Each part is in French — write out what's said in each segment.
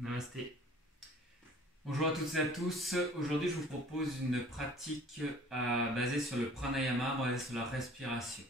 Namasté. Bonjour à toutes et à tous. Aujourd'hui, je vous propose une pratique basée sur le pranayama, basée sur la respiration.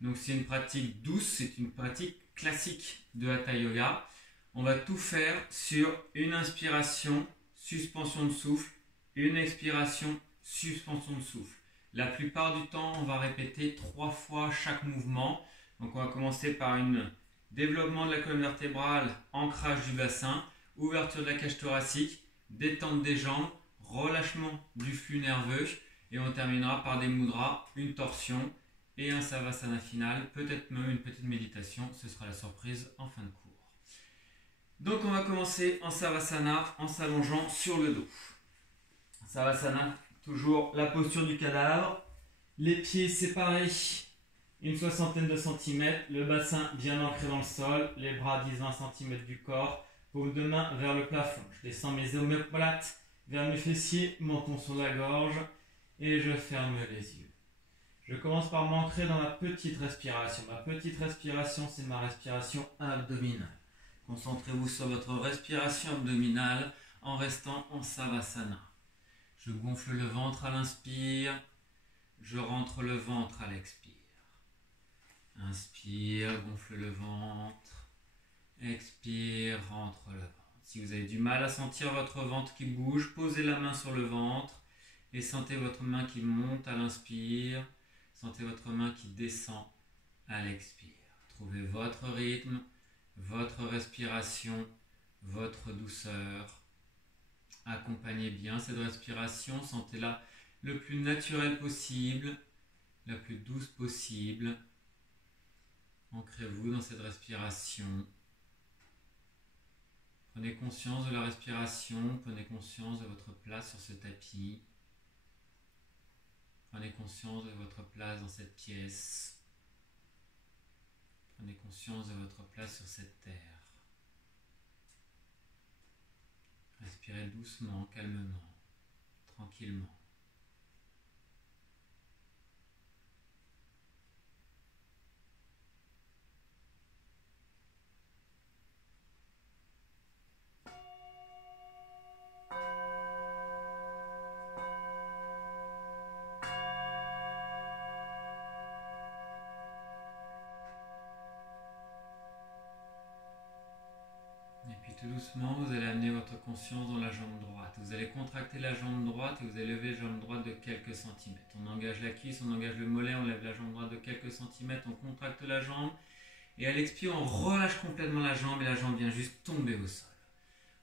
Donc, c'est une pratique douce, c'est une pratique classique de Hatha Yoga. On va tout faire sur une inspiration, suspension de souffle, une expiration, suspension de souffle. La plupart du temps, on va répéter 3 fois chaque mouvement. Donc, on va commencer par un développement de la colonne vertébrale, ancrage du bassin, ouverture de la cage thoracique, détente des jambes, relâchement du flux nerveux et on terminera par des mudras, une torsion et un savasana final, peut-être même une petite méditation, ce sera la surprise en fin de cours. Donc on va commencer en savasana en s'allongeant sur le dos. Savasana, toujours la posture du cadavre, les pieds séparés une soixantaine de centimètres, le bassin bien ancré dans le sol, les bras 10-20 cm du corps, paume de main vers le plafond. Je descends mes omoplates vers mes fessiers, menton sur la gorge et je ferme les yeux. Je commence par m'ancrer dans ma petite respiration. Ma petite respiration, c'est ma respiration abdominale. Concentrez-vous sur votre respiration abdominale en restant en savasana. Je gonfle le ventre à l'inspire, je rentre le ventre à l'expire. Inspire, gonfle le ventre. Expire, rentre le ventre. Si vous avez du mal à sentir votre ventre qui bouge, posez la main sur le ventre et sentez votre main qui monte à l'inspire. Sentez votre main qui descend à l'expire. Trouvez votre rythme, votre respiration, votre douceur. Accompagnez bien cette respiration. Sentez-la le plus naturelle possible, la plus douce possible. Ancrez-vous dans cette respiration. Prenez conscience de la respiration, prenez conscience de votre place sur ce tapis. Prenez conscience de votre place dans cette pièce. Prenez conscience de votre place sur cette terre. Respirez doucement, calmement, tranquillement. Tout doucement, vous allez amener votre conscience dans la jambe droite. Vous allez contracter la jambe droite et vous allez lever la jambe droite de quelques centimètres. On engage la cuisse, on engage le mollet, on lève la jambe droite de quelques centimètres, on contracte la jambe. Et à l'expire, on relâche complètement la jambe et la jambe vient juste tomber au sol.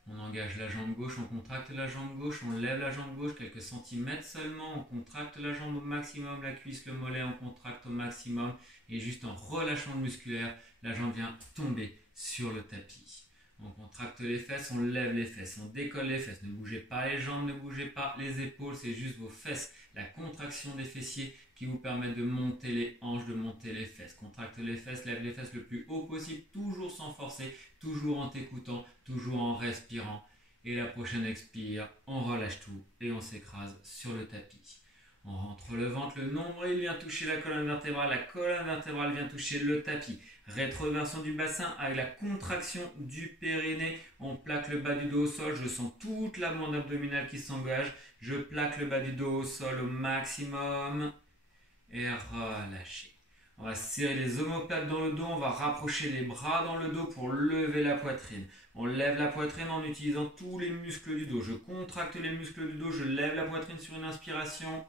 On engage la jambe gauche, on contracte la jambe gauche, on lève la jambe gauche quelques centimètres seulement, on contracte la jambe au maximum, la cuisse, le mollet, on contracte au maximum. Et juste en relâchant le musculaire, la jambe vient tomber sur le tapis. On contracte les fesses, on lève les fesses, on décolle les fesses. Ne bougez pas les jambes, ne bougez pas les épaules, c'est juste vos fesses. La contraction des fessiers qui vous permettent de monter les hanches, de monter les fesses. Contracte les fesses, lève les fesses le plus haut possible, toujours sans forcer, toujours en t'écoutant, toujours en respirant. Et la prochaine expire, on relâche tout et on s'écrase sur le tapis. On rentre le ventre, le nombril vient toucher la colonne vertébrale vient toucher le tapis. Rétroversion du bassin avec la contraction du périnée. On plaque le bas du dos au sol. Je sens toute la bande abdominale qui s'engage. Je plaque le bas du dos au sol au maximum. Et relâchez. On va serrer les omoplates dans le dos. On va rapprocher les bras dans le dos pour lever la poitrine. On lève la poitrine en utilisant tous les muscles du dos. Je contracte les muscles du dos. Je lève la poitrine sur une inspiration.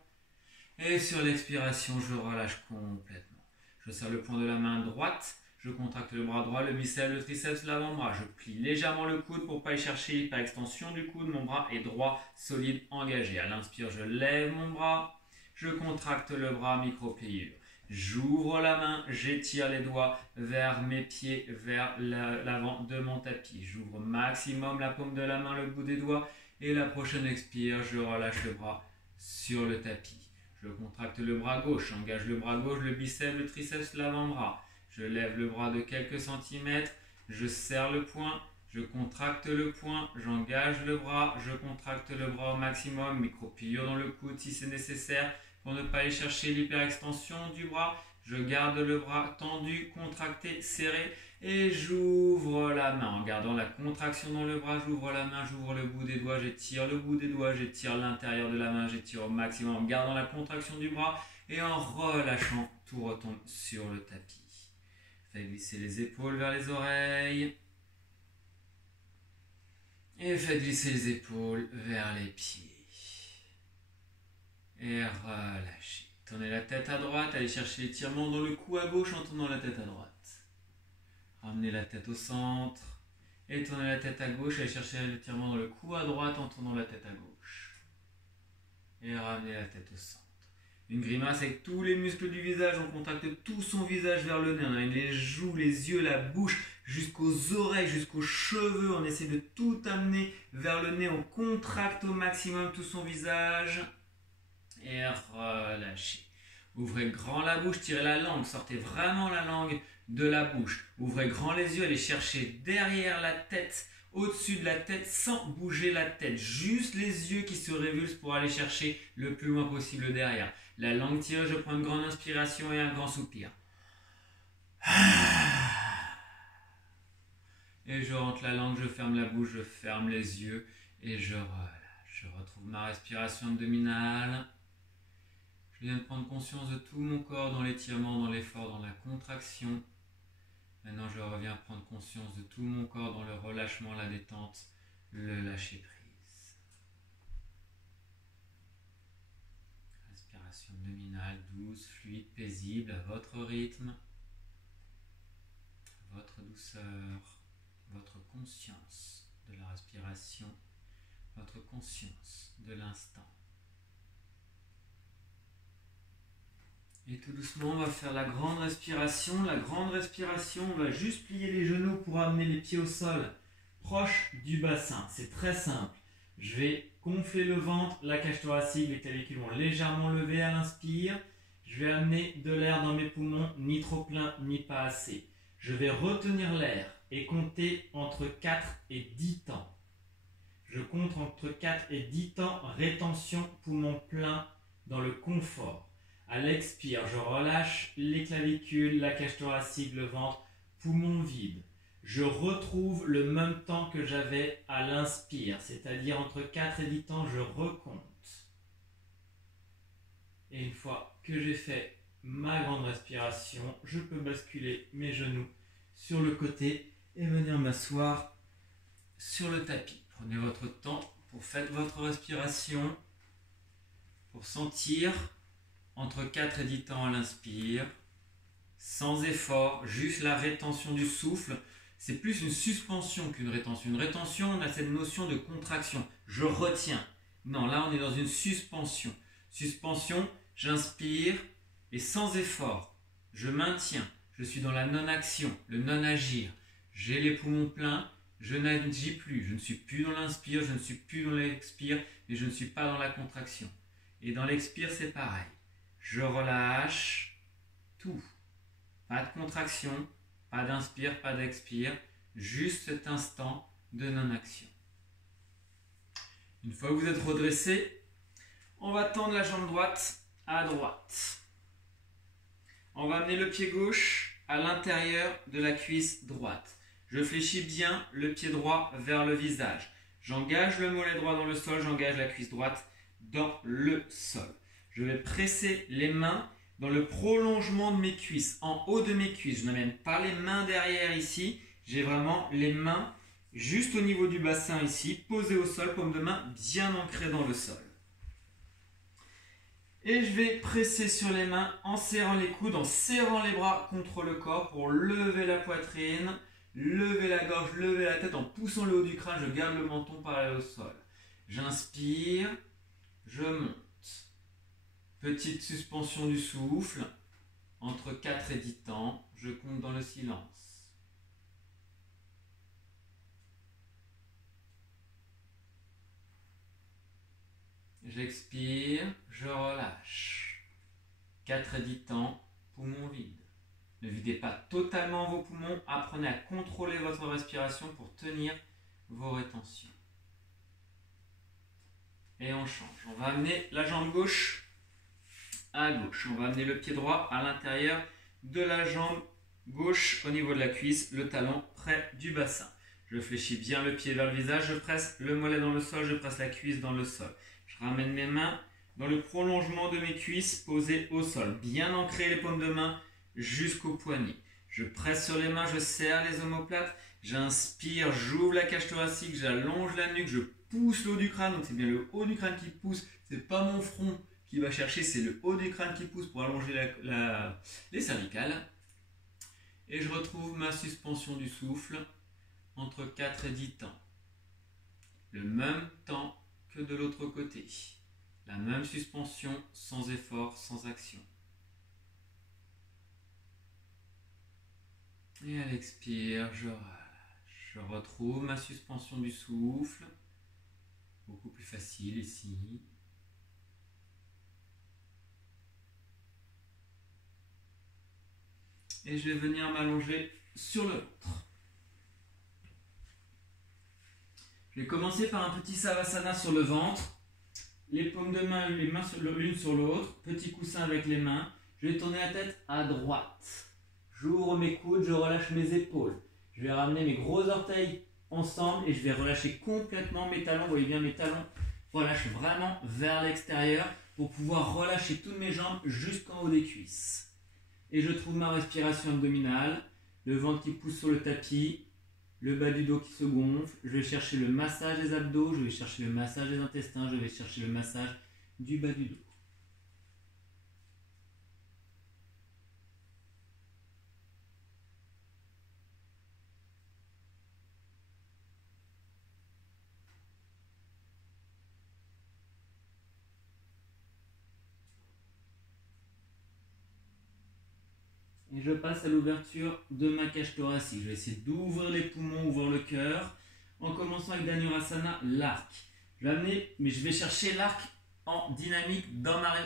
Et sur l'expiration, je relâche complètement. Je serre le poing de la main droite. Je contracte le bras droit, le biceps, le triceps, l'avant-bras. Je plie légèrement le coude pour ne pas aller chercher l'hyperextension du coude. Mon bras est droit, solide, engagé. À l'inspire, je lève mon bras. Je contracte le bras, micro-pliure. J'ouvre la main, j'étire les doigts vers mes pieds, vers l'avant de mon tapis. J'ouvre maximum la paume de la main, le bout des doigts. Et la prochaine expire, je relâche le bras sur le tapis. Je contracte le bras gauche, j'engage le bras gauche, le biceps, le triceps, l'avant-bras. Je lève le bras de quelques centimètres, je serre le poing, je contracte le poing, j'engage le bras, je contracte le bras au maximum, micro-pliure dans le coude si c'est nécessaire pour ne pas aller chercher l'hyperextension du bras. Je garde le bras tendu, contracté, serré. Et j'ouvre la main. En gardant la contraction dans le bras, j'ouvre la main, j'ouvre le bout des doigts, j'étire le bout des doigts, j'étire l'intérieur de la main, j'étire au maximum en gardant la contraction du bras et en relâchant, tout retombe sur le tapis. Faites glisser les épaules vers les oreilles. Et faites glisser les épaules vers les pieds. Et relâchez. Tournez la tête à droite, allez chercher l'étirement dans le cou à gauche en tournant la tête à droite. Ramenez la tête au centre. Et tournez la tête à gauche, allez chercher l'étirement dans le cou à droite en tournant la tête à gauche. Et ramenez la tête au centre. Une grimace avec tous les muscles du visage, on contacte tout son visage vers le nez. On amène les joues, les yeux, la bouche, jusqu'aux oreilles, jusqu'aux cheveux. On essaie de tout amener vers le nez. On contracte au maximum tout son visage. Et relâchez. Ouvrez grand la bouche, tirez la langue, sortez vraiment la langue de la bouche. Ouvrez grand les yeux, allez chercher derrière la tête, au-dessus de la tête, sans bouger la tête. Juste les yeux qui se révulsent pour aller chercher le plus loin possible derrière. La langue tirée, je prends une grande inspiration et un grand soupir. Et je rentre la langue, je ferme la bouche, je ferme les yeux et je relâche. Je retrouve ma respiration abdominale. Je viens de prendre conscience de tout mon corps dans l'étirement, dans l'effort, dans la contraction. Maintenant, je reviens prendre conscience de tout mon corps dans le relâchement, la détente, le lâcher-prise. Respiration abdominale douce, fluide, paisible, à votre rythme, votre douceur, votre conscience de la respiration, votre conscience de l'instant. Et tout doucement, on va faire la grande respiration. La grande respiration, on va juste plier les genoux pour amener les pieds au sol, proche du bassin. C'est très simple. Je vais gonfler le ventre, la cage thoracique, les clavicules vont légèrement lever à l'inspire. Je vais amener de l'air dans mes poumons, ni trop plein, ni pas assez. Je vais retenir l'air et compter entre 4 et 10 temps. Je compte entre 4 et 10 temps, rétention, poumon plein dans le confort. À l'expire, je relâche les clavicules, la cage thoracique, le ventre, poumon vide. Je retrouve le même temps que j'avais à l'inspire, c'est-à-dire entre 4 et 10 temps, je recompte. Et une fois que j'ai fait ma grande respiration, je peux basculer mes genoux sur le côté et venir m'asseoir sur le tapis. Prenez votre temps pour faire votre respiration, pour sentir entre 4 et 10 temps à l'inspire, sans effort, juste la rétention du souffle. C'est plus une suspension qu'une rétention. Une rétention, on a cette notion de contraction. Je retiens. Non, là on est dans une suspension. Suspension, j'inspire et sans effort, je maintiens. Je suis dans la non-action, le non-agir. J'ai les poumons pleins, je n'agis plus. Je ne suis plus dans l'inspire, je ne suis plus dans l'expire, mais je ne suis pas dans la contraction. Et dans l'expire, c'est pareil. Je relâche tout. Pas de contraction, pas d'inspire, pas d'expire. Juste cet instant de non-action. Une fois que vous êtes redressé, on va tendre la jambe droite à droite. On va amener le pied gauche à l'intérieur de la cuisse droite. Je fléchis bien le pied droit vers le visage. J'engage le mollet droit dans le sol, j'engage la cuisse droite dans le sol. Je vais presser les mains dans le prolongement de mes cuisses, en haut de mes cuisses. Je n'amène pas les mains derrière ici. J'ai vraiment les mains juste au niveau du bassin ici, posées au sol, paume de main bien ancrée dans le sol. Et je vais presser sur les mains en serrant les coudes, en serrant les bras contre le corps pour lever la poitrine, lever la gorge, lever la tête en poussant le haut du crâne. Je garde le menton parallèle au sol. J'inspire, je monte. Petite suspension du souffle, entre 4 et 10 temps, je compte dans le silence. J'expire, je relâche. 4 et 10 temps, poumon vide. Ne videz pas totalement vos poumons, apprenez à contrôler votre respiration pour tenir vos rétentions. Et on change. On va amener la jambe gauche à gauche. On va amener le pied droit à l'intérieur de la jambe Gauche au niveau de la cuisse, le talon près du bassin. Je fléchis bien le pied vers le visage, je presse le mollet dans le sol, je presse la cuisse dans le sol. Je ramène mes mains dans le prolongement de mes cuisses posées au sol. Bien ancrer les paumes de main jusqu'au poignet. Je presse sur les mains, je serre les omoplates. J'inspire, j'ouvre la cage thoracique, j'allonge la nuque, je pousse le haut du crâne. Donc c'est bien le haut du crâne qui pousse, c'est pas mon front qui va chercher, c'est le haut du crâne qui pousse pour allonger les cervicales. Et je retrouve ma suspension du souffle entre 4 et 10 temps. Le même temps que de l'autre côté. La même suspension, sans effort, sans action. Et à l'expire, je relâche. Je retrouve ma suspension du souffle. Beaucoup plus facile ici. Et je vais venir m'allonger sur le ventre. Je vais commencer par un petit savasana sur le ventre. Les paumes de main, les mains l'une sur l'autre. Petit coussin avec les mains. Je vais tourner la tête à droite. J'ouvre mes coudes, je relâche mes épaules. Je vais ramener mes gros orteils ensemble et je vais relâcher complètement mes talons. Vous voyez bien mes talons relâchent vraiment vers l'extérieur pour pouvoir relâcher toutes mes jambes jusqu'en haut des cuisses. Et je trouve ma respiration abdominale, le ventre qui pousse sur le tapis, le bas du dos qui se gonfle. Je vais chercher le massage des abdos, je vais chercher le massage des intestins, je vais chercher le massage du bas du dos. Et je passe à l'ouverture de ma cage thoracique. Je vais essayer d'ouvrir les poumons, ouvrir le cœur, en commençant avec Dhanurasana, l'arc. Je vais chercher l'arc en dynamique,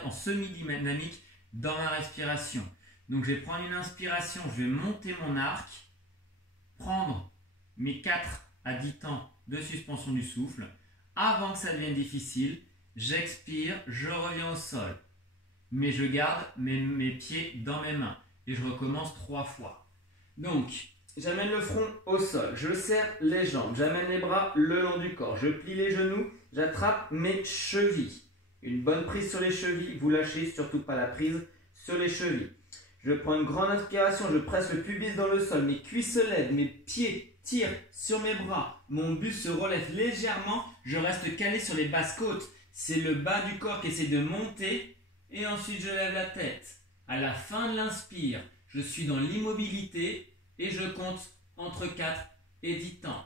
en semi-dynamique dans ma respiration. Donc je vais prendre une inspiration, je vais monter mon arc, prendre mes 4 à 10 temps de suspension du souffle. Avant que ça devienne difficile, j'expire, je reviens au sol. Mais je garde mes pieds dans mes mains. Et je recommence 3 fois. Donc, j'amène le front au sol, je serre les jambes, j'amène les bras le long du corps, je plie les genoux, j'attrape mes chevilles. Une bonne prise sur les chevilles, vous lâchez surtout pas la prise sur les chevilles. Je prends une grande inspiration, je presse le pubis dans le sol, mes cuisses se lèvent, mes pieds tirent sur mes bras, mon buste se relève légèrement, je reste calé sur les basses côtes. C'est le bas du corps qui essaie de monter et ensuite je lève la tête. À la fin de l'inspire, je suis dans l'immobilité et je compte entre 4 et 10 temps.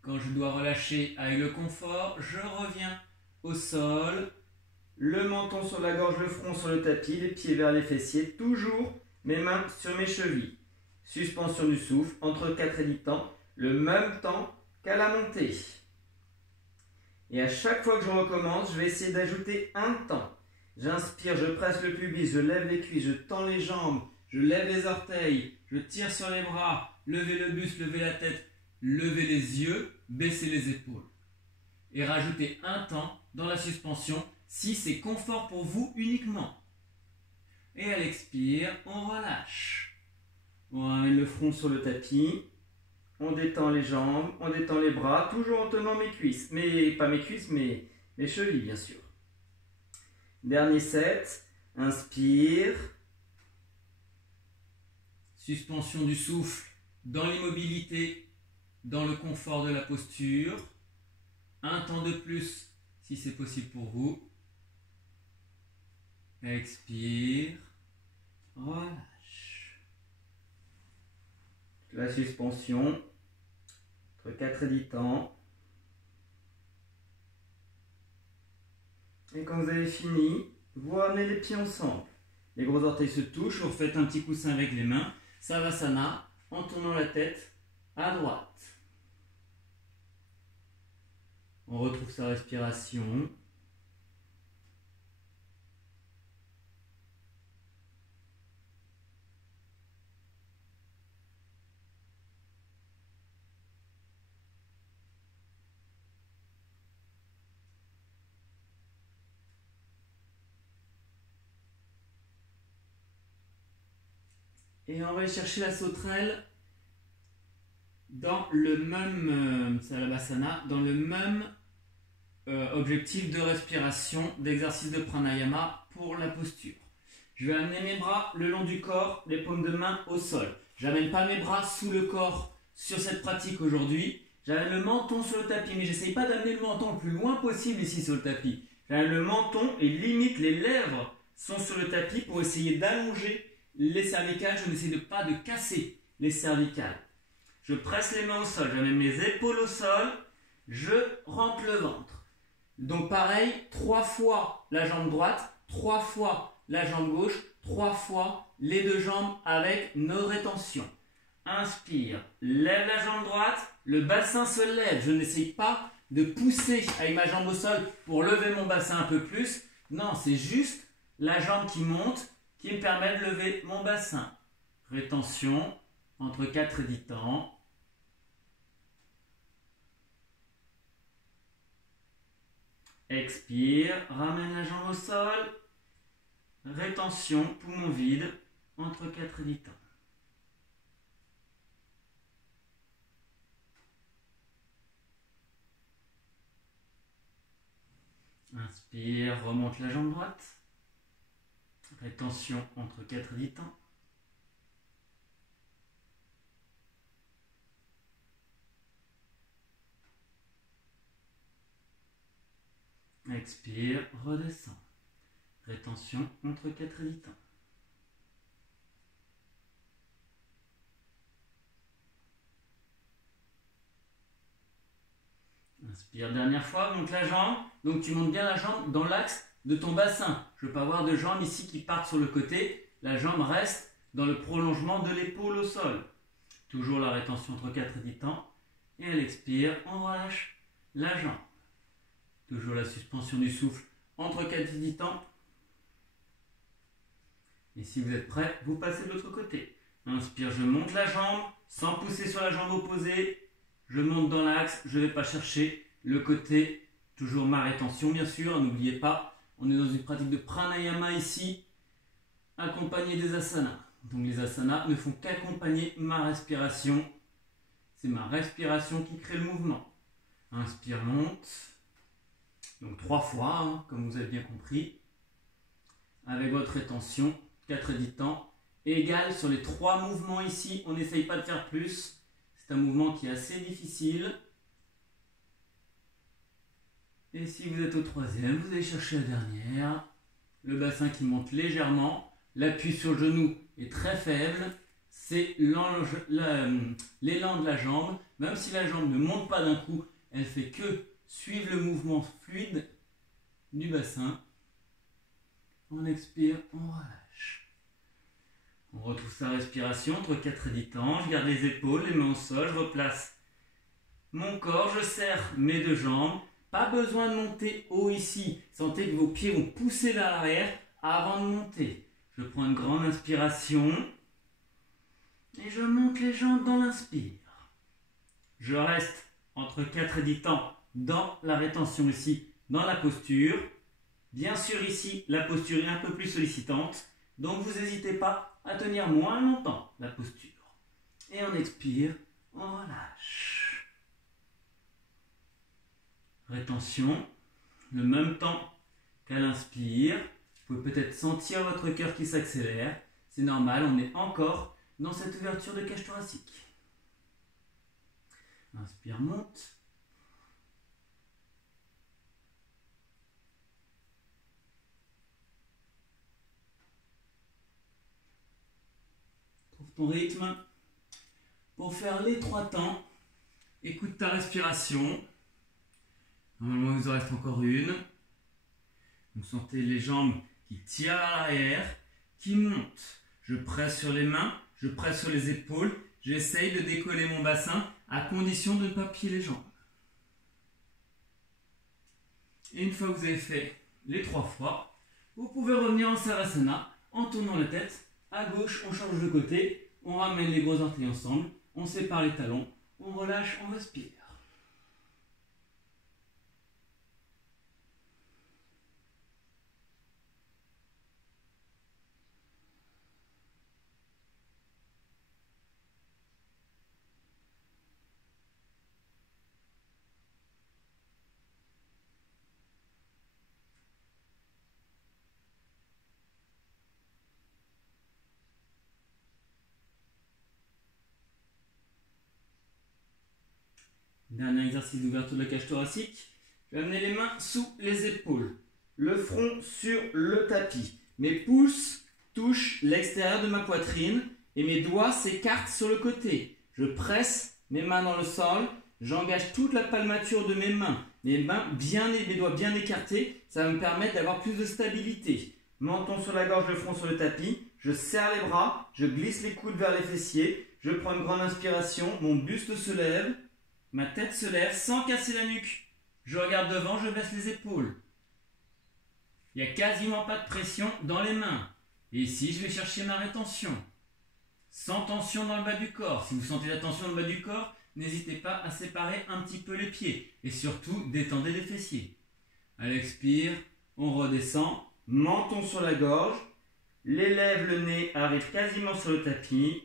Quand je dois relâcher avec le confort, je reviens au sol, le menton sur la gorge, le front sur le tapis, les pieds vers les fessiers, toujours mes mains sur mes chevilles. Suspension du souffle entre 4 et 10 temps, le même temps qu'à la montée. Et à chaque fois que je recommence, je vais essayer d'ajouter un temps. J'inspire, je presse le pubis, je lève les cuisses, je tends les jambes, je lève les orteils, je tire sur les bras, levez le buste, levez la tête, levez les yeux, baissez les épaules. Et rajoutez un temps dans la suspension si c'est confort pour vous uniquement. Et à l'expire, on relâche. On ramène le front sur le tapis. On détend les jambes, on détend les bras, toujours en tenant mes cuisses. Mais pas mes cuisses, mais mes chevilles, bien sûr. Dernier set. Inspire. Suspension du souffle dans l'immobilité, dans le confort de la posture. Un temps de plus, si c'est possible pour vous. Expire. Relâche. La suspension. Entre 4 et 10 temps. Et quand vous avez fini, vous ramenez les pieds ensemble. Les gros orteils se touchent, vous refaites un petit coussin avec les mains. Savasana, en tournant la tête à droite. On retrouve sa respiration. Et on va aller chercher la sauterelle dans le même Salavasana, dans le même objectif de respiration, d'exercice de pranayama pour la posture. Je vais amener mes bras le long du corps, les paumes de main au sol. Je n'amène pas mes bras sous le corps sur cette pratique aujourd'hui. J'amène le menton sur le tapis, mais j'essaye pas d'amener le menton le plus loin possible ici sur le tapis. J'amène le menton et limite les lèvres sont sur le tapis pour essayer d'allonger les cervicales. Je n'essaie pas de casser les cervicales. Je presse les mains au sol, j'amène mes épaules au sol, je rentre le ventre. Donc pareil, 3 fois la jambe droite, 3 fois la jambe gauche, 3 fois les deux jambes avec nos rétentions. Inspire, lève la jambe droite, le bassin se lève. Je n'essaye pas de pousser avec ma jambe au sol pour lever mon bassin un peu plus. Non, c'est juste la jambe qui monte qui me permet de lever mon bassin. Rétention entre 4 et 10 temps. Expire, ramène la jambe au sol. Rétention, poumon vide, entre 4 et 10 temps. Inspire, remonte la jambe droite. Rétention entre 4 et 10 temps. Expire, redescend. Rétention entre 4 et 10 temps. Inspire, dernière fois, monte la jambe. Donc tu montes bien la jambe dans l'axe de ton bassin. Je ne veux pas avoir de jambes ici qui partent sur le côté. La jambe reste dans le prolongement de l'épaule au sol. Toujours la rétention entre 4 et 10 temps. Et elle expire, on relâche la jambe. Toujours la suspension du souffle entre 4 et 10 temps. Et si vous êtes prêt, vous passez de l'autre côté. Inspire, je monte la jambe sans pousser sur la jambe opposée. Je monte dans l'axe, je ne vais pas chercher le côté. Toujours ma rétention, bien sûr. N'oubliez pas, on est dans une pratique de pranayama ici, accompagné des asanas. Donc les asanas ne font qu'accompagner ma respiration. C'est ma respiration qui crée le mouvement. Inspire, monte. Donc 3 fois, hein, comme vous avez bien compris. Avec votre rétention, 4 et 10 temps. Égal sur les 3 mouvements ici. On n'essaye pas de faire plus. C'est un mouvement qui est assez difficile. Et si vous êtes au 3e, vous allez chercher la dernière. Le bassin qui monte légèrement. L'appui sur le genou est très faible. C'est l'élan de la jambe. Même si la jambe ne monte pas d'un coup, elle fait que suivre le mouvement fluide du bassin. On expire, on relâche. On retrouve sa respiration entre 4 et 10 temps. Je garde les épaules, les mains au sol. Je replace mon corps. Je serre mes 2 jambes. Pas besoin de monter haut ici. Sentez que vos pieds vont pousser vers l'arrière avant de monter. Je prends une grande inspiration. Et je monte les jambes dans l'inspire. Je reste entre 4 et 10 temps dans la rétention ici, dans la posture. Bien sûr ici, la posture est un peu plus sollicitante. Donc vous n'hésitez pas à tenir moins longtemps la posture. Et on expire, on relâche. Rétention, le même temps qu'à l'inspire. Vous pouvez peut-être sentir votre cœur qui s'accélère. C'est normal, on est encore dans cette ouverture de cage thoracique. Inspire, monte. Trouve ton rythme. Pour faire les 3 temps, écoute ta respiration. Normalement, il vous en reste encore une. Vous sentez les jambes qui tirent à l'arrière, qui montent. Je presse sur les mains, je presse sur les épaules. J'essaye de décoller mon bassin à condition de ne pas plier les jambes. Et une fois que vous avez fait les 3 fois, vous pouvez revenir en Savasana en tournant la tête. À gauche, on change de côté, on ramène les gros orteils ensemble, on sépare les talons, on relâche, on respire. Dernier exercice d'ouverture de la cage thoracique. Je vais amener les mains sous les épaules. Le front sur le tapis. Mes pouces touchent l'extérieur de ma poitrine et mes doigts s'écartent sur le côté. Je presse mes mains dans le sol. J'engage toute la palmature de mes mains. Mes doigts bien écartés. Ça va me permettre d'avoir plus de stabilité. Menton sur la gorge, le front sur le tapis. Je serre les bras. Je glisse les coudes vers les fessiers. Je prends une grande inspiration. Mon buste se lève. Ma tête se lève sans casser la nuque. Je regarde devant, je baisse les épaules. Il n'y a quasiment pas de pression dans les mains. Et ici, je vais chercher ma rétention. Sans tension dans le bas du corps. Si vous sentez la tension dans le bas du corps, n'hésitez pas à séparer un petit peu les pieds. Et surtout, détendez les fessiers. À l'expire, on redescend. Menton sur la gorge. Les lèvres, le nez arrivent quasiment sur le tapis.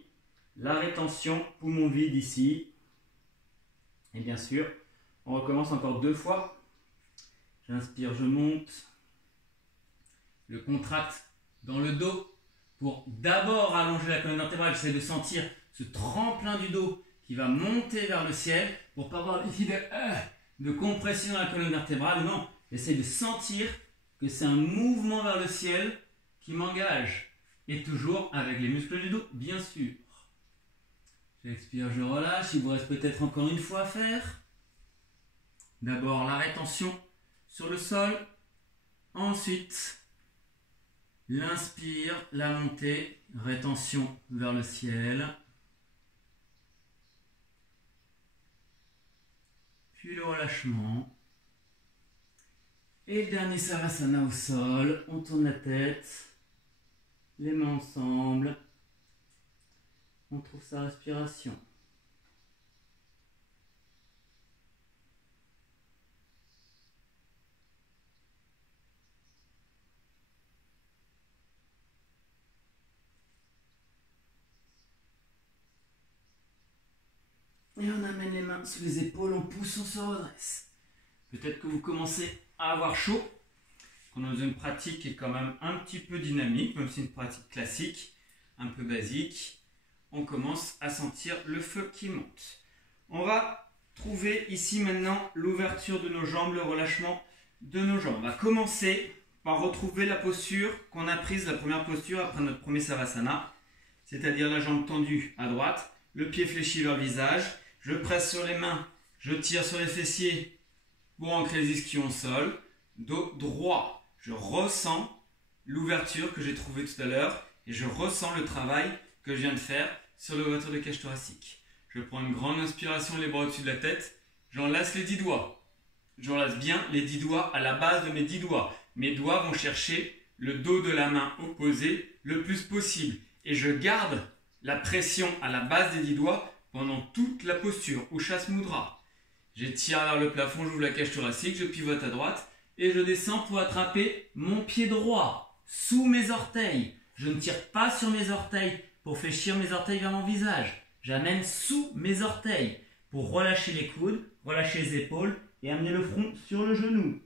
La rétention, poumon vide ici. Et bien sûr, on recommence encore 2 fois. J'inspire, je monte. Je contracte dans le dos pour d'abord allonger la colonne vertébrale. J'essaie de sentir ce tremplin du dos qui va monter vers le ciel pour pas avoir l'effet de compression dans la colonne vertébrale. Non, j'essaie de sentir que c'est un mouvement vers le ciel qui m'engage. Et toujours avec les muscles du dos, bien sûr. J'expire, je relâche. Il vous reste peut-être encore une fois à faire. D'abord la rétention sur le sol. Ensuite, l'inspire, la montée, rétention vers le ciel. Puis le relâchement. Et le dernier Savasana au sol. On tourne la tête. Les mains ensemble. On trouve sa respiration. Et on amène les mains sous les épaules, on pousse, on se redresse. Peut-être que vous commencez à avoir chaud. On a une pratique qui est quand même un petit peu dynamique, même si c'est une pratique classique, un peu basique. On commence à sentir le feu qui monte. On va trouver ici maintenant l'ouverture de nos jambes, le relâchement de nos jambes. On va commencer par retrouver la posture qu'on a prise, la première posture après notre premier Savasana, c'est-à-dire la jambe tendue à droite, le pied fléchi vers le visage. Je presse sur les mains, je tire sur les fessiers pour ancrer les ischions au sol. Dos droit, je ressens l'ouverture que j'ai trouvée tout à l'heure et je ressens le travail que je viens de faire sur l'ouverture de cage thoracique. Je prends une grande inspiration, les bras au-dessus de la tête, j'enlace les 10 doigts. J'enlace bien les 10 doigts à la base de mes 10 doigts. Mes doigts vont chercher le dos de la main opposée le plus possible. Et je garde la pression à la base des 10 doigts pendant toute la posture, Ushas Mudra. J'étire vers le plafond, j'ouvre la cage thoracique, je pivote à droite et je descends pour attraper mon pied droit sous mes orteils. Je ne tire pas sur mes orteils pour fléchir mes orteils vers mon visage. J'amène sous mes orteils pour relâcher les coudes, relâcher les épaules et amener le front sur le genou.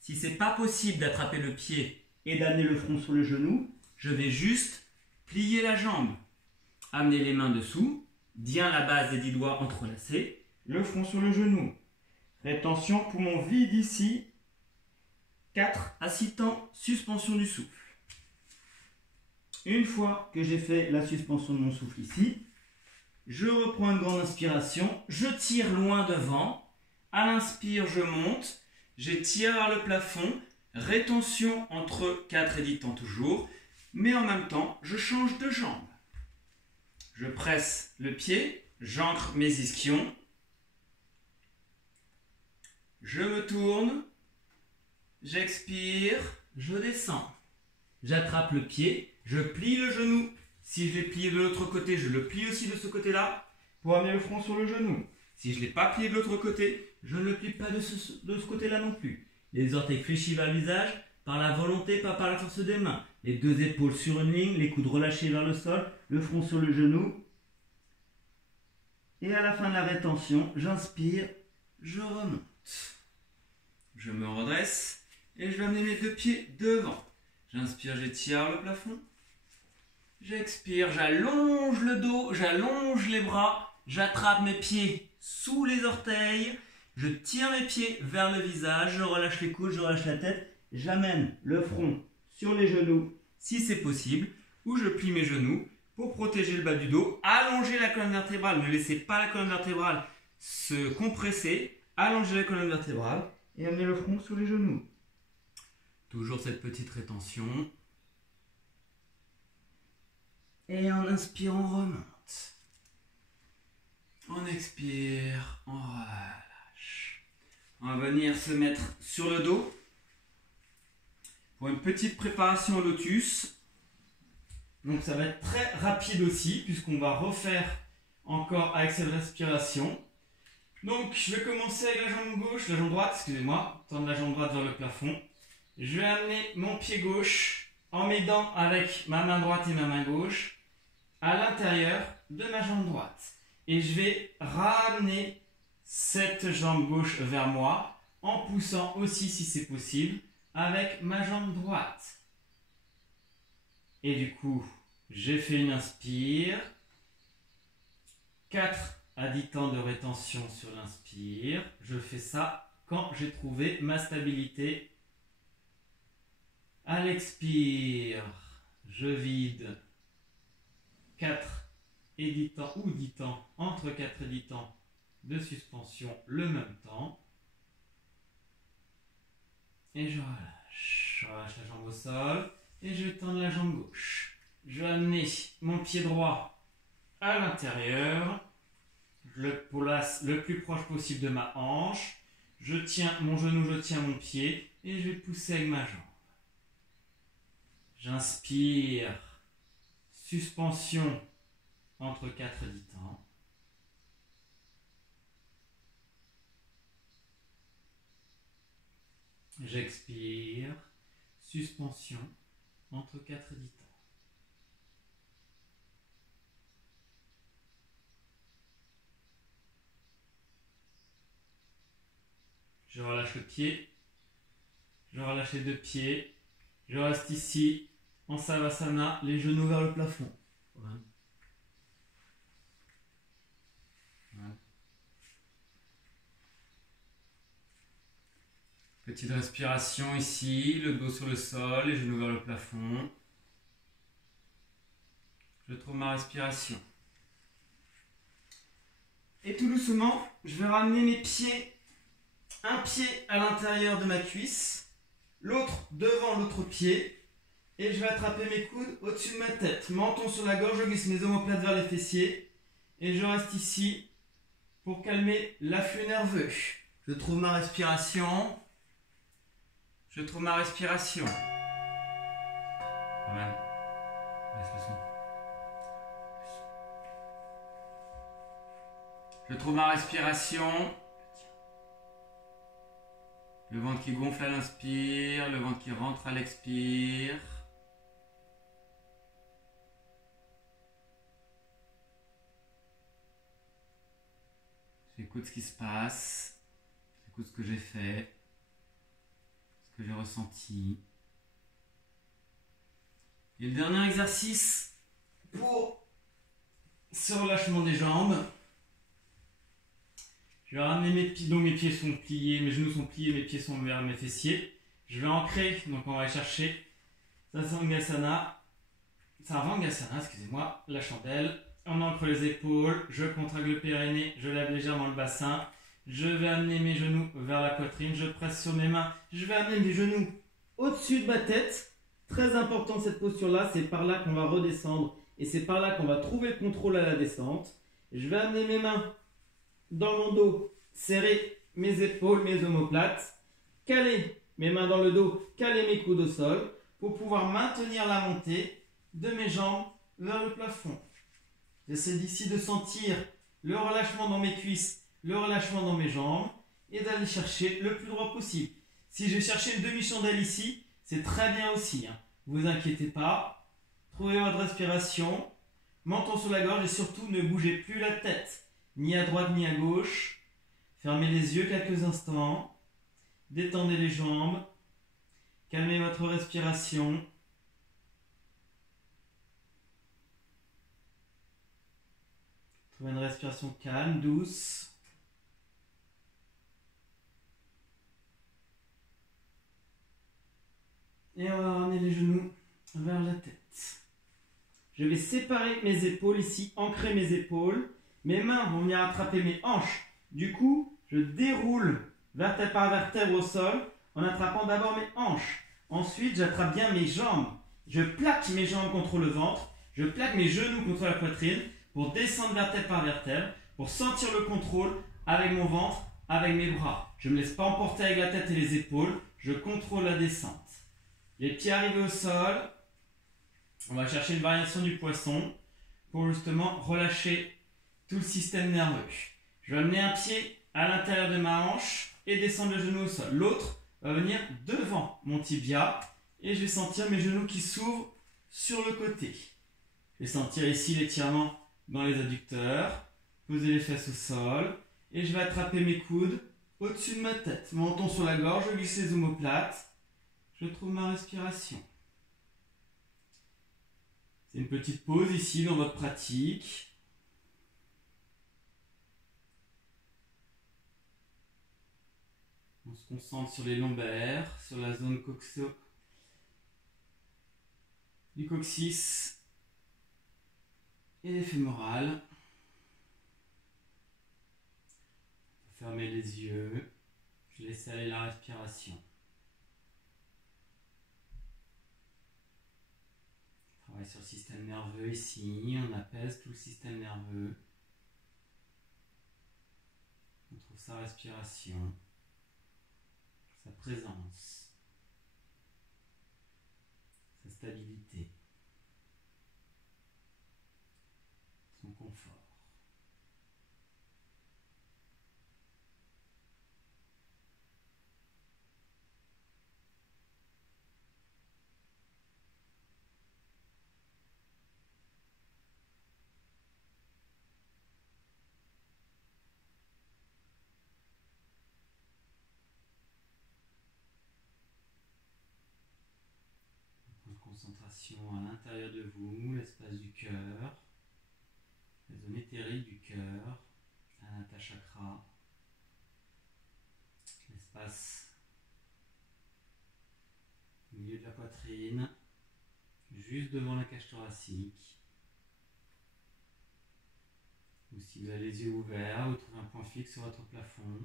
Si ce n'est pas possible d'attraper le pied et d'amener le front sur le genou, je vais juste plier la jambe. Amener les mains dessous, bien la base des 10 doigts entrelacés, le front sur le genou. Rétention, poumon vide ici. 4 à 6 temps, suspension du souffle. Une fois que j'ai fait la suspension de mon souffle ici, je reprends une grande inspiration, je tire loin devant. À l'inspire, je monte, j'étire vers le plafond, rétention entre 4 et 10 temps toujours, mais en même temps, je change de jambe. Je presse le pied, j'ancre mes ischions, je me tourne, j'expire, je descends. J'attrape le pied, je plie le genou. Si je l'ai plié de l'autre côté, je le plie aussi de ce côté-là pour amener le front sur le genou. Si je ne l'ai pas plié de l'autre côté, je ne le plie pas de ce côté-là non plus. Les orteils fléchis vers le visage, par la volonté, pas par la force des mains. Les 2 épaules sur une ligne, les coudes relâchés vers le sol, le front sur le genou. Et à la fin de la rétention, j'inspire, je remonte. Je me redresse et je vais amener mes 2 pieds devant. J'inspire, j'étire le plafond. J'expire, j'allonge le dos, j'allonge les bras j'attrape mes pieds sous les orteils, je tire mes pieds vers le visage, je relâche les coudes, je relâche la tête, j'amène le front sur les genoux si c'est possible, ou je plie mes genoux pour protéger le bas du dos, allonger la colonne vertébrale, ne laissez pas la colonne vertébrale se compresser, allongez la colonne vertébrale et amenez le front sur les genoux. Toujours cette petite rétention. Et en inspirant, on remonte. On expire, on relâche. On va venir se mettre sur le dos pour une petite préparation au lotus. Donc ça va être très rapide aussi puisqu'on va refaire encore avec cette respiration. Donc je vais commencer avec la jambe gauche, la jambe droite, excusez-moi, tendre la jambe droite vers le plafond. Je vais amener mon pied gauche en m'aidant avec ma main droite et ma main gauche à l'intérieur de ma jambe droite. Et je vais ramener cette jambe gauche vers moi en poussant aussi si c'est possible avec ma jambe droite. Et du coup, j'ai fait une inspire. 4 à 10 temps de rétention sur l'inspire. Je fais ça quand j'ai trouvé ma stabilité. À l'expire, je vide 4 et 10 temps, ou 10 temps, entre 4 et 10 temps de suspension le même temps. Et je relâche. Je relâche la jambe au sol et je vais tendre la jambe gauche. Je vais amener mon pied droit à l'intérieur. Je le place le plus proche possible de ma hanche. Je tiens mon genou, je tiens mon pied et je vais pousser avec ma jambe. J'inspire, suspension entre 4 et 10 temps. J'expire, suspension entre 4 et 10 temps. Je relâche le pied, je relâche les deux pieds, je reste ici en Savasana, les genoux vers le plafond. Voilà. Petite respiration ici, le dos sur le sol, les genoux vers le plafond. Je trouve ma respiration. Et tout doucement, je vais ramener mes pieds, un pied à l'intérieur de ma cuisse, l'autre devant l'autre pied, et je vais attraper mes coudes au-dessus de ma tête. Menton sur la gorge, je glisse mes omoplates vers les fessiers, et je reste ici pour calmer l'afflux nerveux. Je trouve ma respiration. Je trouve ma respiration. Quand même. Laisse le son. Je trouve ma respiration. Le ventre qui gonfle à l'inspire, le ventre qui rentre à l'expire. J'écoute ce qui se passe. J'écoute ce que j'ai fait. Ce que j'ai ressenti. Et le dernier exercice pour ce relâchement des jambes. Je vais ramener mes pieds, donc mes pieds sont pliés, mes genoux sont pliés, mes pieds sont vers mes fessiers. Je vais ancrer, donc on va aller chercher Sasangasana, excusez-moi, la chandelle. On ancre les épaules, je contracte le périnée, je lève légèrement le bassin. Je vais amener mes genoux vers la poitrine, je presse sur mes mains. Je vais amener mes genoux au-dessus de ma tête. Très important cette posture-là, c'est par là qu'on va redescendre et c'est par là qu'on va trouver le contrôle à la descente. Je vais amener mes mains dans mon dos, serrer mes épaules, mes omoplates, caler mes mains dans le dos, caler mes coudes au sol pour pouvoir maintenir la montée de mes jambes vers le plafond. J'essaie d'ici de sentir le relâchement dans mes cuisses, le relâchement dans mes jambes et d'aller chercher le plus droit possible. Si je vais chercher une demi-chandelle ici, c'est très bien aussi. Ne vous inquiétez pas. Trouvez votre respiration, menton sur la gorge et surtout ne bougez plus la tête, ni à droite ni à gauche. Fermez les yeux quelques instants. Détendez les jambes. Calmez votre respiration. Trouvez une respiration calme, douce. Et on va ramener les genoux vers la tête. Je vais séparer mes épaules ici, ancrer mes épaules. Mes mains vont venir attraper mes hanches. Du coup, je déroule vertèbre par vertèbre au sol en attrapant d'abord mes hanches. Ensuite, j'attrape bien mes jambes. Je plaque mes jambes contre le ventre. Je plaque mes genoux contre la poitrine pour descendre vertèbre par vertèbre, pour sentir le contrôle avec mon ventre, avec mes bras. Je ne me laisse pas emporter avec la tête et les épaules. Je contrôle la descente. Les pieds arrivés au sol. On va chercher une variation du poisson pour justement relâcher tout le système nerveux. Je vais amener un pied à l'intérieur de ma hanche et descendre le genou au sol. L'autre va venir devant mon tibia et je vais sentir mes genoux qui s'ouvrent sur le côté. Je vais sentir ici l'étirement dans les adducteurs, poser les fesses au sol et je vais attraper mes coudes au-dessus de ma tête. Menton sur la gorge, je glisse les omoplates. Je trouve ma respiration. C'est une petite pause ici dans votre pratique. On se concentre sur les lombaires, sur la zone du coccyx et les fémorales. Fermez les yeux. Je laisse aller la respiration. On travaille sur le système nerveux ici. On apaise tout le système nerveux. On trouve sa respiration, sa présence, sa stabilité, son confort. Concentration à l'intérieur de vous, l'espace du cœur, la zone éthérique du cœur, Anahata Chakra, l'espace au milieu de la poitrine, juste devant la cage thoracique. Ou si vous avez les yeux ouverts, vous trouvez un point fixe sur votre plafond.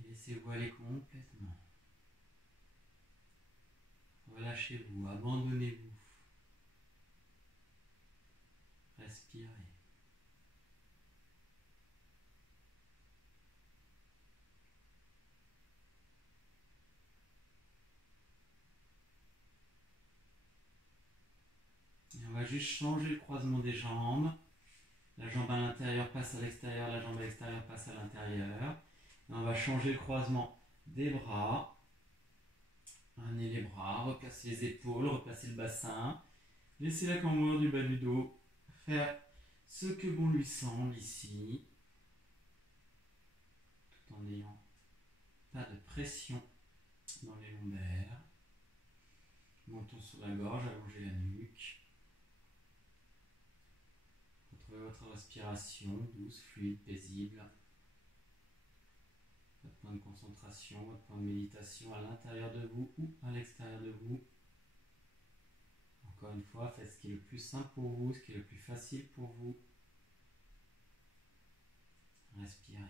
Et laissez-vous aller complètement. Relâchez-vous, abandonnez-vous. Respirez. Et on va juste changer le croisement des jambes. La jambe à l'intérieur passe à l'extérieur, la jambe à l'extérieur passe à l'intérieur. Et on va changer le croisement des bras. Amenez les bras, replacez les épaules, replacez le bassin. Laissez la cambrure du bas du dos faire ce que bon lui semble ici, tout en n'ayant pas de pression dans les lombaires. Menton sur la gorge, allongez la nuque. Retrouvez votre respiration douce, fluide, paisible. Votre point de concentration, votre point de méditation à l'intérieur de vous ou à l'extérieur de vous. Encore une fois, faites ce qui est le plus simple pour vous, ce qui est le plus facile pour vous. Respirez.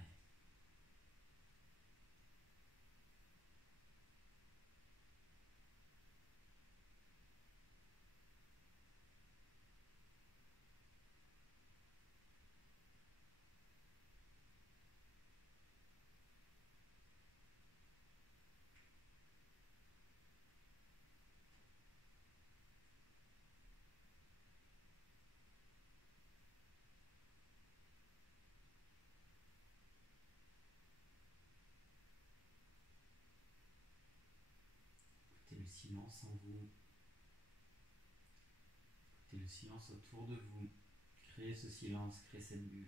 Écoutez le silence en vous. Écoutez le silence autour de vous. Créez ce silence, créez cette bulle.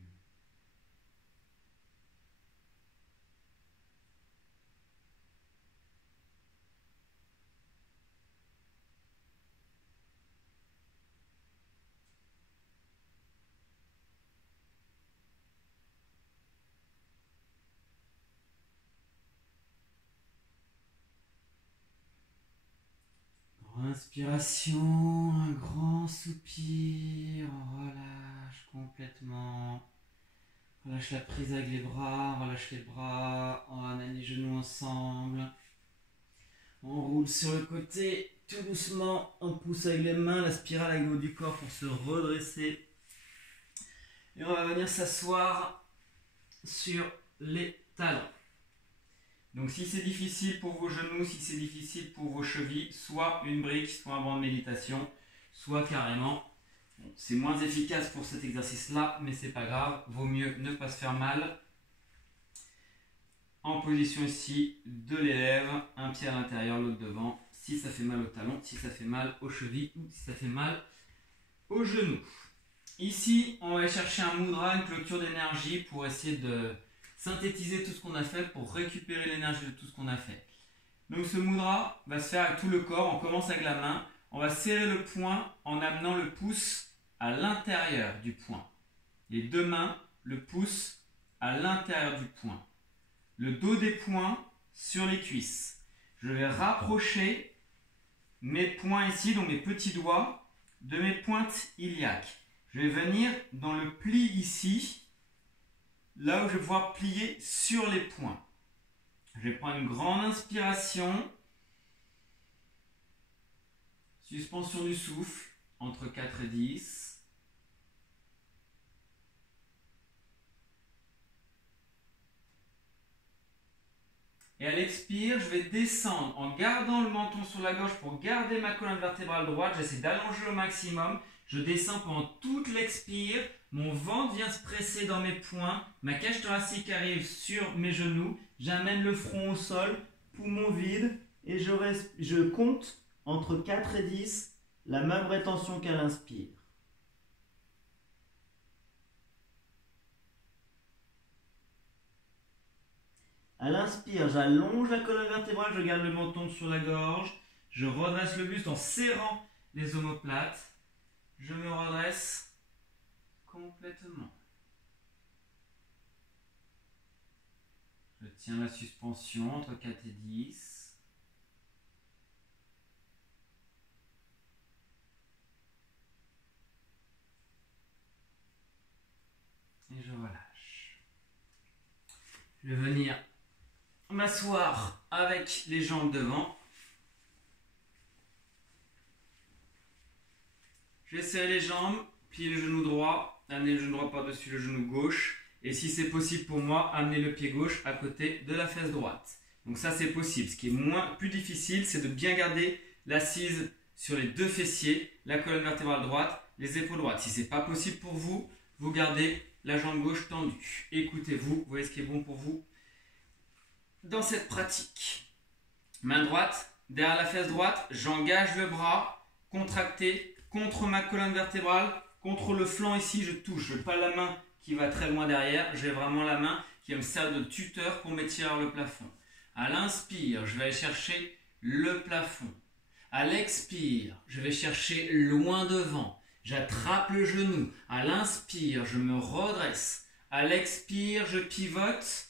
Inspiration, un grand soupir, on relâche complètement. On relâche la prise avec les bras, on relâche les bras, on ramène les genoux ensemble. On roule sur le côté, tout doucement, on pousse avec les mains la spirale avec le haut du corps pour se redresser. Et on va venir s'asseoir sur les talons. Donc si c'est difficile pour vos genoux, si c'est difficile pour vos chevilles, soit une brique, soit un banc de méditation, soit carrément, c'est moins efficace pour cet exercice-là, mais c'est pas grave, vaut mieux ne pas se faire mal. En position ici de l'élève, un pied à l'intérieur, l'autre devant, si ça fait mal au talon, si ça fait mal aux chevilles ou si ça fait mal aux genoux. Ici, on va aller chercher un mudra, une clôture d'énergie pour essayer de synthétiser tout ce qu'on a fait, pour récupérer l'énergie de tout ce qu'on a fait. Donc ce mudra va se faire avec tout le corps, on commence avec la main, on va serrer le poing en amenant le pouce à l'intérieur du poing. Les deux mains, le pouce à l'intérieur du poing. Le dos des poings sur les cuisses. Je vais rapprocher mes poings ici, donc mes petits doigts, de mes pointes iliaques. Je vais venir dans le pli ici, là où je vais pouvoir plier sur les poings. Je vais prendre une grande inspiration. Suspension du souffle entre 4 et 10. Et à l'expire, je vais descendre en gardant le menton sur la gorge pour garder ma colonne vertébrale droite. J'essaie d'allonger au maximum. Je descends pendant toute l'expire. Mon ventre vient se presser dans mes poings. Ma cage thoracique arrive sur mes genoux. J'amène le front au sol, poumon vide. Et je compte entre 4 et 10 la même rétention qu'à l'inspire. À l'inspire, j'allonge la colonne vertébrale, je garde le menton sur la gorge. Je redresse le buste en serrant les omoplates. Je me redresse complètement. Je tiens la suspension entre 4 et 10. Et je relâche. Je vais venir m'asseoir avec les jambes devant. Je vais serrer les jambes, plier le genou droit, amener le genou droit par-dessus le genou gauche. Et si c'est possible pour moi, amener le pied gauche à côté de la fesse droite. Donc ça c'est possible. Ce qui est plus difficile, c'est de bien garder l'assise sur les deux fessiers, la colonne vertébrale droite, les épaules droites. Si ce n'est pas possible pour vous, vous gardez la jambe gauche tendue. Écoutez-vous, voyez ce qui est bon pour vous dans cette pratique. Main droite, derrière la fesse droite, j'engage le bras, contracté contre ma colonne vertébrale, contre le flanc ici, je touche. Je n'ai pas la main qui va très loin derrière, j'ai vraiment la main qui va me servir de tuteur pour m'étirer vers le plafond. À l'inspire, je vais aller chercher le plafond. À l'expire, je vais chercher loin devant. J'attrape le genou. À l'inspire, je me redresse. À l'expire, je pivote.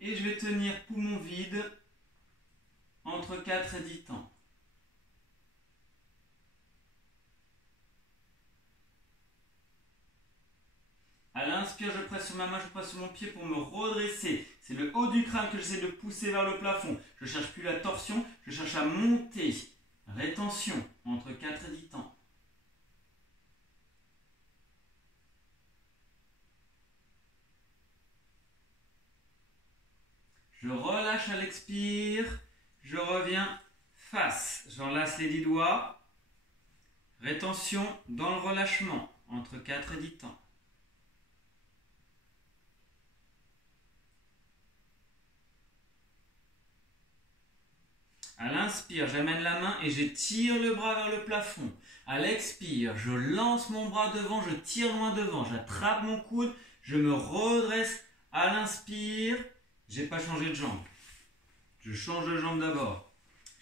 Et je vais tenir poumon vide entre 4 et 10 temps. À l'inspire, je presse sur ma main, je presse sur mon pied pour me redresser. C'est le haut du crâne que j'essaie de pousser vers le plafond. Je ne cherche plus la torsion, je cherche à monter. Rétention entre 4 et 10 temps. Je relâche à l'expire, je reviens face. J'enlace les 10 doigts. Rétention dans le relâchement, entre 4 et 10 temps. À l'inspire, j'amène la main et j'étire le bras vers le plafond. À l'expire, je lance mon bras devant, je tire loin devant, j'attrape mon coude, je me redresse. À l'inspire, j'ai pas changé de jambe. Je change de jambe d'abord.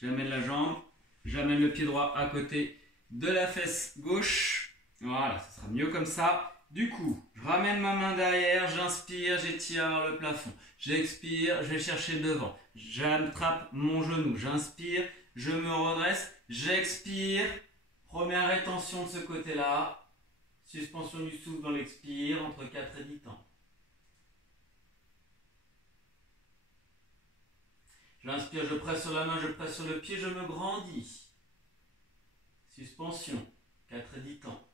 J'amène la jambe, j'amène le pied droit à côté de la fesse gauche. Voilà, ça sera mieux comme ça. Du coup, je ramène ma main derrière, j'inspire, j'étire vers le plafond. J'expire, je vais chercher devant. J'attrape mon genou, j'inspire, je me redresse J'expire. Première rétention de ce côté-là. Suspension du souffle dans l'expire entre 4 et 10 temps. J'inspire, je presse sur la main, je presse sur le pied, je me grandis. Suspension, 4 et 10 temps.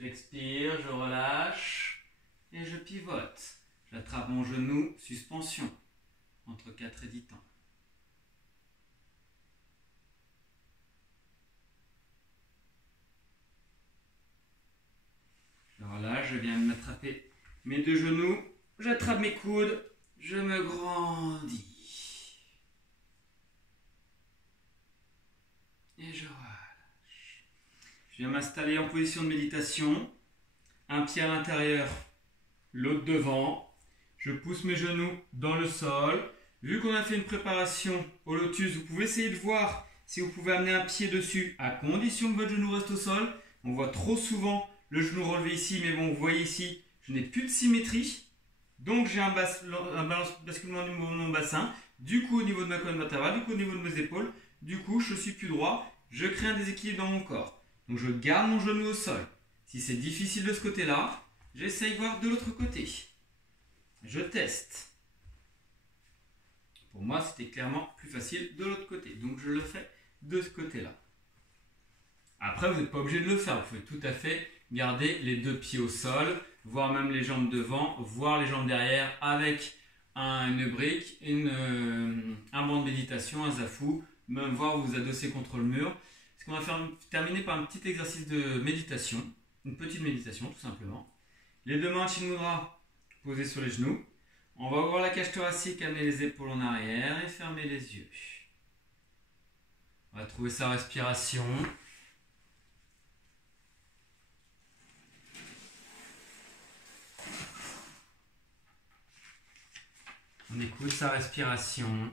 J'expire, je relâche et je pivote. J'attrape mon genou, suspension, entre 4 et 10 temps. Je relâche, je viens m'attraper mes deux genoux, j'attrape mes coudes, je me grandis. Et je relâche. Je viens m'installer en position de méditation. Un pied à l'intérieur, l'autre devant. Je pousse mes genoux dans le sol. Vu qu'on a fait une préparation au lotus, vous pouvez essayer de voir si vous pouvez amener un pied dessus, à condition que votre genou reste au sol. On voit trop souvent le genou relevé ici, mais bon, vous voyez ici, je n'ai plus de symétrie. Donc j'ai un basculement au niveau de mon bassin, du coup au niveau de ma colonne vertébrale, du coup au niveau de mes épaules, du coup je suis plus droit, je crée un déséquilibre dans mon corps. Donc je garde mon genou au sol. Si c'est difficile de ce côté-là, j'essaye de voir de l'autre côté. Je teste. Pour moi, c'était clairement plus facile de l'autre côté, donc je le fais de ce côté-là. Après, vous n'êtes pas obligé de le faire, vous pouvez tout à fait garder les deux pieds au sol, voire même les jambes devant, voire les jambes derrière avec une brique, un banc de méditation, un zafou, même voir vous adosser contre le mur. Ce qu'on va terminer par un petit exercice de méditation, une petite méditation tout simplement. Les deux mains Chin Mudra posées sur les genoux. On va ouvrir la cage thoracique, amener les épaules en arrière et fermer les yeux. On va trouver sa respiration. On écoute sa respiration.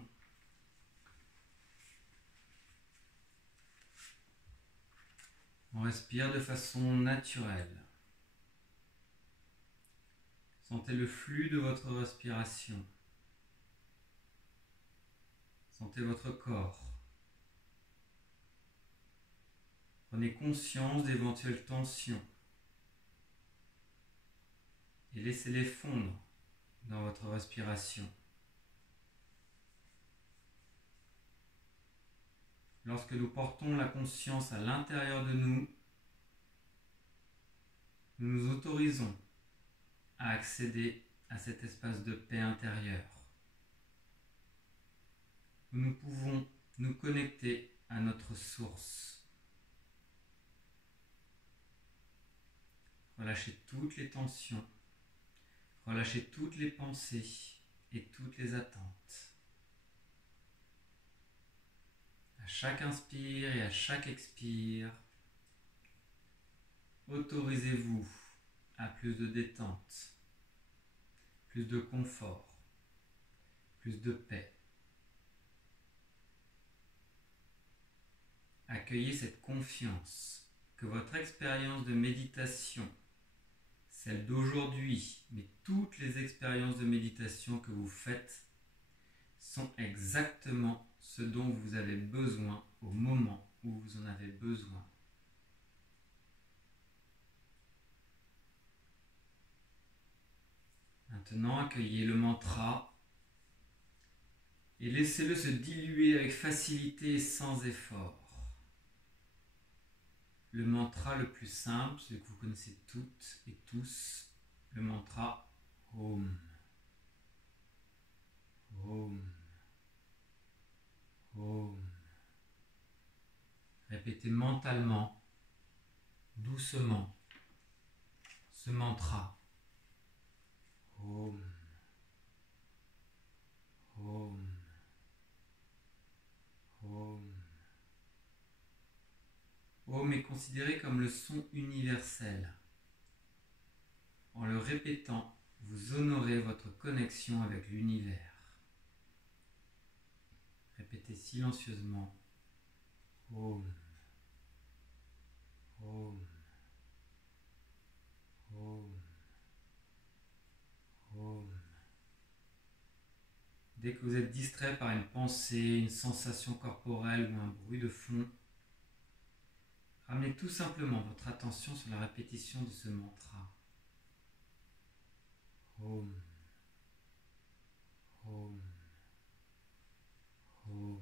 On respire de façon naturelle. Sentez le flux de votre respiration. Sentez votre corps. Prenez conscience d'éventuelles tensions et laissez-les fondre dans votre respiration. Lorsque nous portons la conscience à l'intérieur de nous, nous nous autorisons à accéder à cet espace de paix intérieure, où nous pouvons nous connecter à notre source. Relâchez toutes les tensions, relâchez toutes les pensées et toutes les attentes. À chaque inspire et à chaque expire, autorisez-vous à plus de détente, plus de confort, plus de paix. Accueillez cette confiance que votre expérience de méditation, celle d'aujourd'hui, mais toutes les expériences de méditation que vous faites sont exactement ce dont vous avez besoin au moment où vous en avez besoin. Maintenant, accueillez le mantra et laissez-le se diluer avec facilité et sans effort. Le mantra le plus simple, celui que vous connaissez toutes et tous, le mantra Om. Om. Om. Répétez mentalement, doucement, ce mantra. Om. Om. Om. Om est considéré comme le son universel. En le répétant, vous honorez votre connexion avec l'univers. Répétez silencieusement Om. Om. Om. Om. Dès que vous êtes distrait par une pensée, une sensation corporelle ou un bruit de fond, ramenez tout simplement votre attention sur la répétition de ce mantra. Om. Om. Om.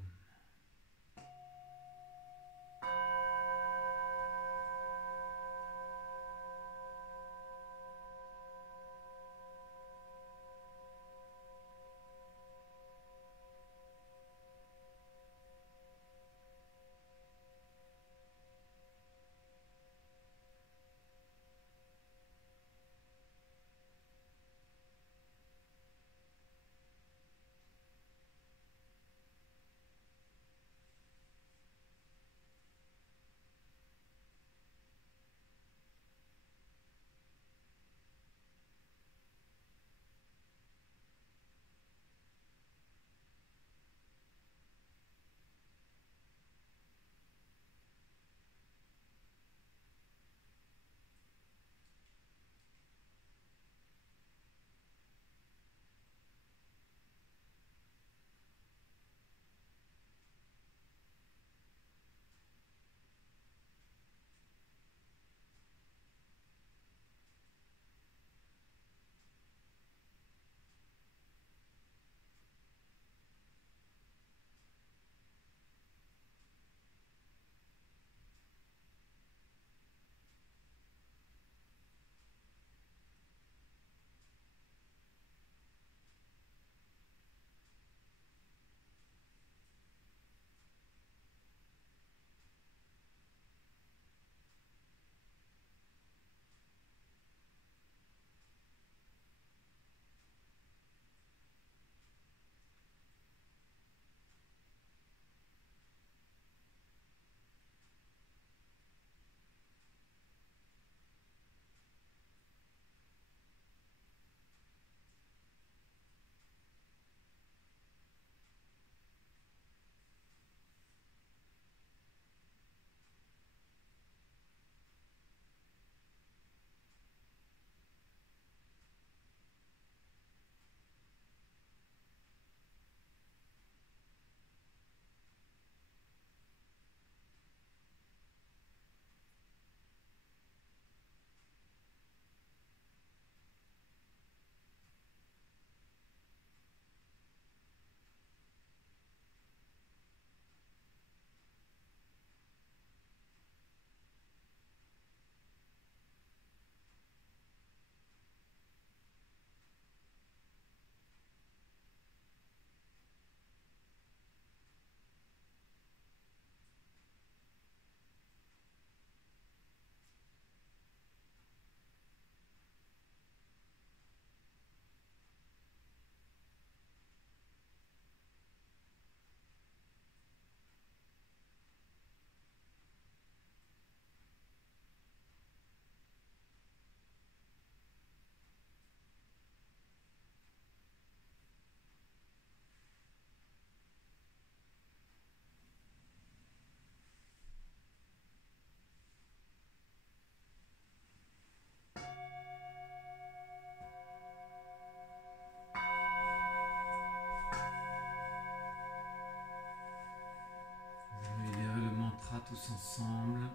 Tous ensemble.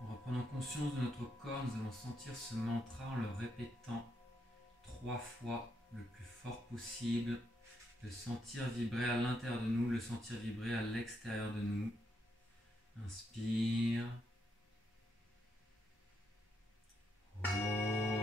En reprenant conscience de notre corps, nous allons sentir ce mantra en le répétant 3 fois le plus fort possible, le sentir vibrer à l'intérieur de nous, le sentir vibrer à l'extérieur de nous. Inspire. Om.